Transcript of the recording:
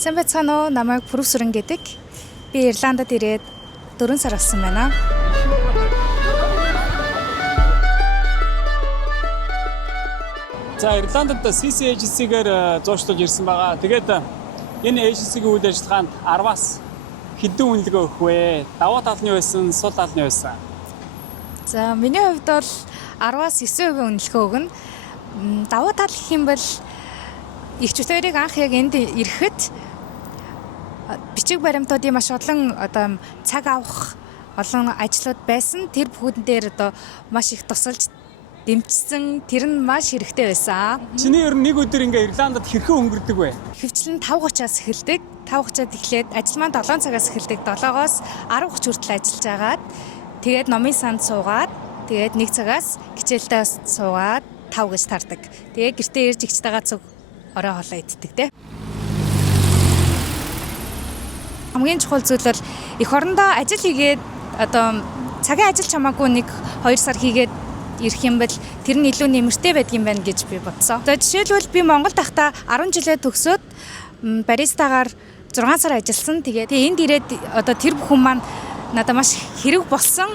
Сайн байцгаана уу? Намайг Пүрвсүрэн гэдэг. Би Ирландад ирээд 4 сар болсон байна. За Ирландд CC agency-гээр зоочлож ирсэн байгаа. Тэгээд энэ agency-гийн үйл ажиллагаанд 10-аас хэдэн үнэлгээ өгөх вэ? Даваа талны байсан, сул талны байсан. За миний хувьд бол 10-аас 9% үнэлгээ өгнө. Даваа тал гэх юм бол их чөтгөрийг анх яг энд ирэхэд бичиг баримтуудын маш олон цаг авах олон ажлууд байсан. Тэр бүхэн дээр маш их тусалж дэмжсэн. Тэр нь маш хэрэгтэй байсан. Чиний ер нь нэг өдөр ингээ Ирландд хэрхэн өнгөрдөг вэ? Хөвчлэн 5:30-аас эхэлдэг. 5:30-ад эхлээд ажил маань 7 цагаас эхэлдэг. 7-оос 10:30 хүртэл ажиллаж агаад тэгээд номын санд суугаад тэгээд 1 цагаас хичээлдээ суугаад 5 гэж тардаг. Тэгээд гэртээ ирж игчтэйгээ цуг орой хоолоо иддэг те. Хамгийн чухал зүйл бол эх орондоо ажил хийгээд цагийн ажил чамаагүй 1-2 сар хийгээд ирэх юм бол тэр нь илүү нэмэртэй байдаг юм байна гэж би бодсон. За жишээлбэл би Монголд байхдаа 10 жилээ төгсөөд баристагаар 6 сар ажилласан. Тэгээд энд ирээд тэр бүхэн маань надад маш хэрэг болсон.